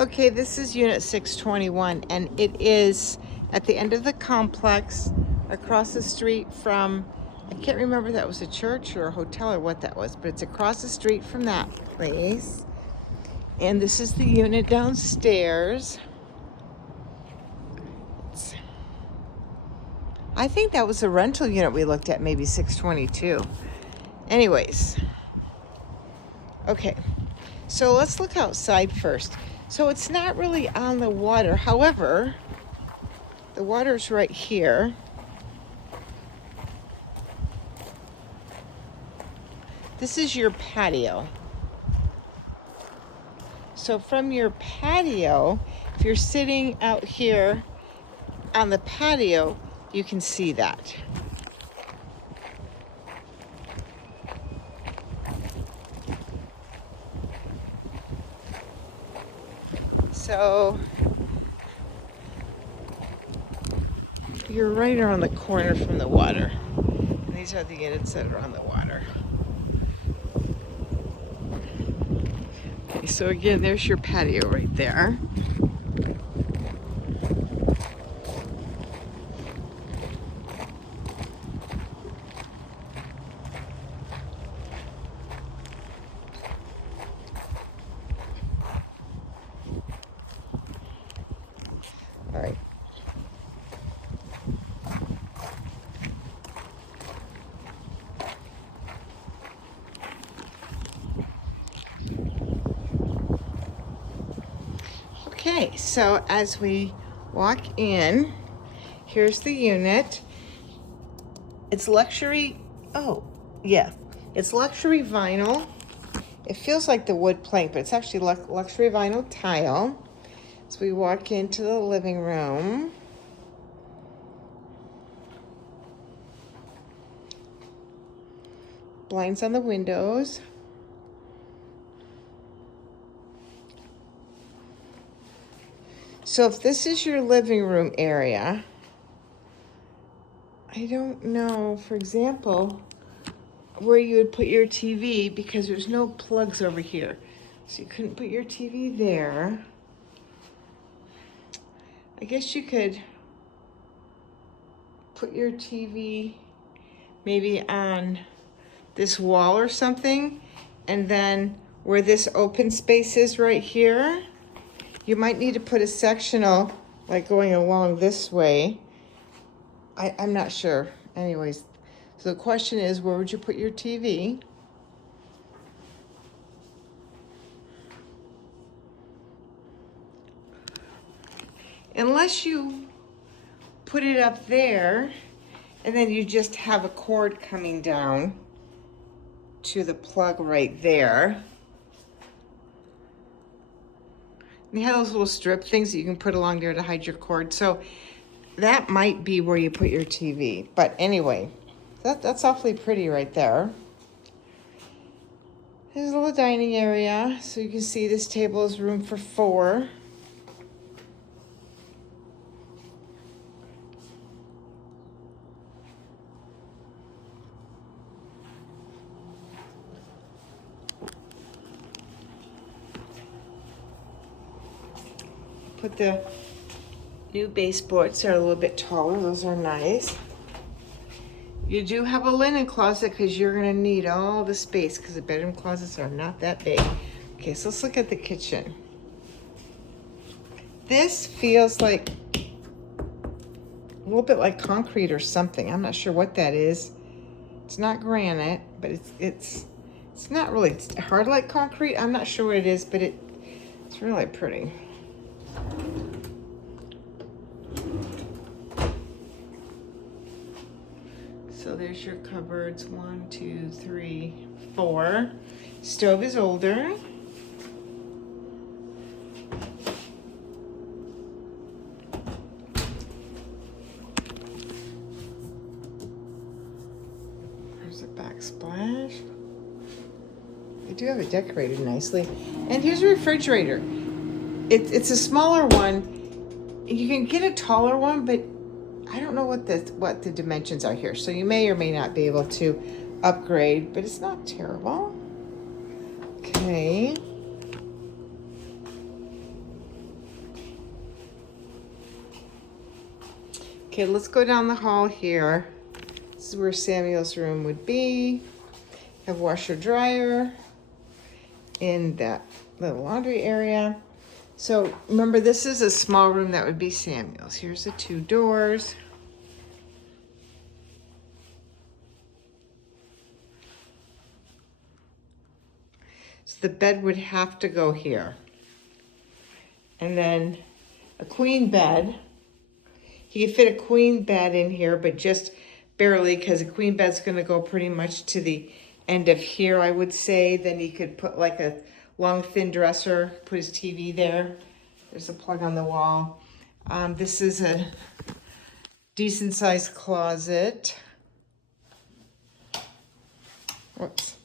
Okay, this is Unit 621, and it is at the end of the complex across the street from, I can't remember if that was a church or a hotel or what that was, but it's across the street from that place. And this is the unit downstairs. I think that was a rental unit we looked at, maybe 622. Anyways, okay, so let's look outside first. So it's not really on the water. However, the water's right here. This is your patio. So from your patio, if you're sitting out here on the patio, you can see that. So you're right around the corner from the water. And these are the units that are on the water. Okay, so again, there's your patio right there. All right. Okay, so as we walk in, here's the unit. It's luxury, it's luxury vinyl. It feels like the wood plank, but it's actually luxury vinyl tile. So we walk into the living room. Blinds on the windows. So if this is your living room area, I don't know, for example, where you would put your TV because there's no plugs over here. So you couldn't put your TV there. I guess you could put your TV maybe on this wall or something, and then where this open space is right here, you might need to put a sectional like going along this way. I'm not sure. Anyways, so the question is, where would you put your TV? Unless you put it up there and then you just have a cord coming down to the plug right there. And you have those little strip things that you can put along there to hide your cord. So that might be where you put your TV. But anyway, that's awfully pretty right there. There's a little dining area. So you can see this table is room for 4. Put the new baseboards. They're a little bit taller. Those are nice. You do have a linen closet because you're going to need all the space because the bedroom closets are not that big. Okay, so let's look at the kitchen. This feels like a little bit like concrete or something. I'm not sure what that is. It's not granite, but it's not really hard like concrete. I'm not sure what it is, but it's really pretty. So there's your cupboards, 1, 2, 3, 4. Stove is older. There's a backsplash. They do have it decorated nicely. And here's a refrigerator. It's a smaller one. You can get a taller one, but I don't know what the dimensions are here. So you may or may not be able to upgrade, but it's not terrible. Okay. Okay, let's go down the hall here. This is where Samuel's room would be. Have washer dryer in that little laundry area. So remember, this is a small room that would be Samuel's. Here's the 2 doors. So the bed would have to go here. And then a queen bed. He could fit a queen bed in here, but just barely, because a queen bed's gonna go pretty much to the end of here, I would say. Then he could put like a long thin dresser, put his TV there. There's a plug on the wall. This is a decent sized closet. Whoops.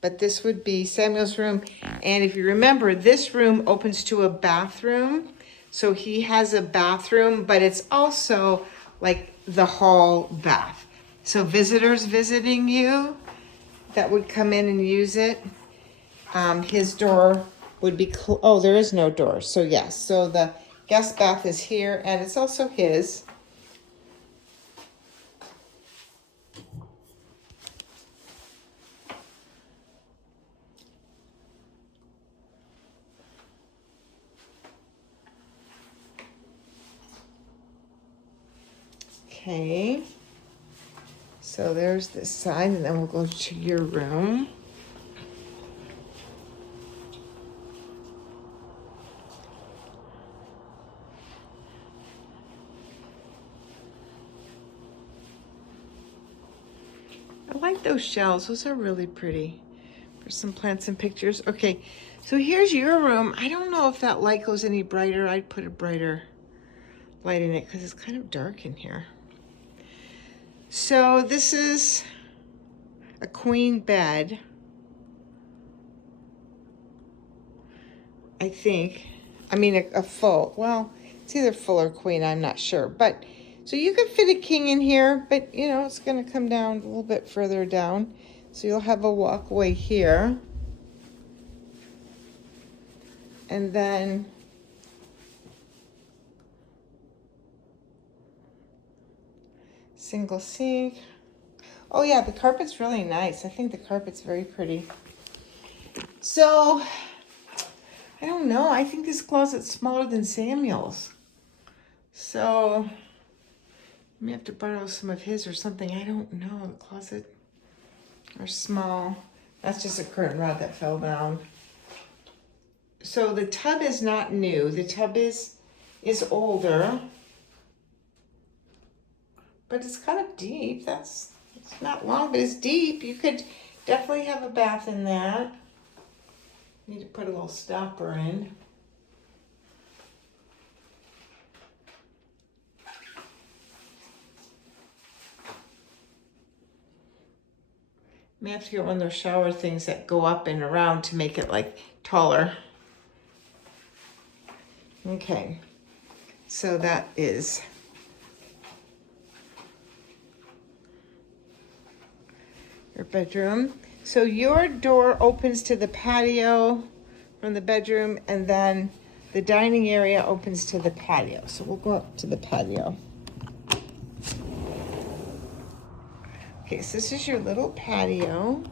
But this would be Samuel's room. And if you remember, this room opens to a bathroom. So he has a bathroom, but it's also like the hall bath. So visitors visiting you that would come in and use it, his door would be, oh, there is no door. So yes, so the guest bath is here and it's also his. Okay, so there's this side, and then we'll go to your room. I like those shells. Those are really pretty for some plants and pictures. Okay, so here's your room. I don't know if that light goes any brighter. I'd put a brighter light in it because it's kind of dark in here. So this is a queen bed, I think. I mean, a full, well, it's either full or queen, I'm not sure. But, so you could fit a king in here, but you know, it's gonna come down a little bit further down. So you'll have a walkway here. And then single sink. Oh yeah, the carpet's really nice. I think the carpet's very pretty. So, I don't know. I think this closet's smaller than Samuel's. So, I may have to borrow some of his or something. I don't know. The closet are small. That's just a curtain rod that fell down. So the tub is not new. The tub is older. But it's kind of deep. It's not long, but it's deep. You could definitely have a bath in that. Need to put a little stopper in. May have to get one of those shower things that go up and around to make it like taller. Okay, so that is your bedroom. So your door opens to the patio from the bedroom, and then the dining area opens to the patio. So we'll go up to the patio. Okay, so this is your little patio.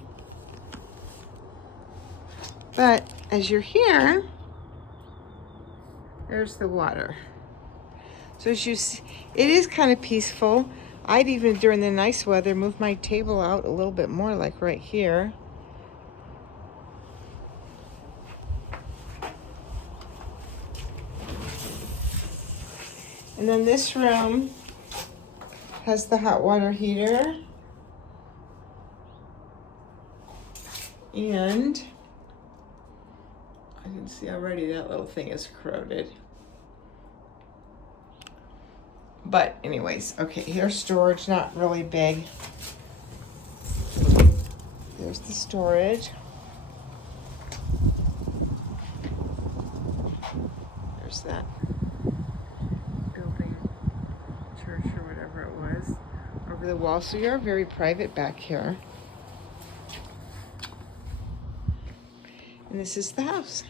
But as you're here, there's the water. So as you see, it is kind of peaceful. I'd even, during the nice weather, move my table out a little bit more, like right here. And then this room has the hot water heater. And I can see already that little thing is corroded. But anyways, okay, here's storage, not really big. There's the storage. There's that building, church or whatever it was, over the wall. So you're very private back here. And this is the house.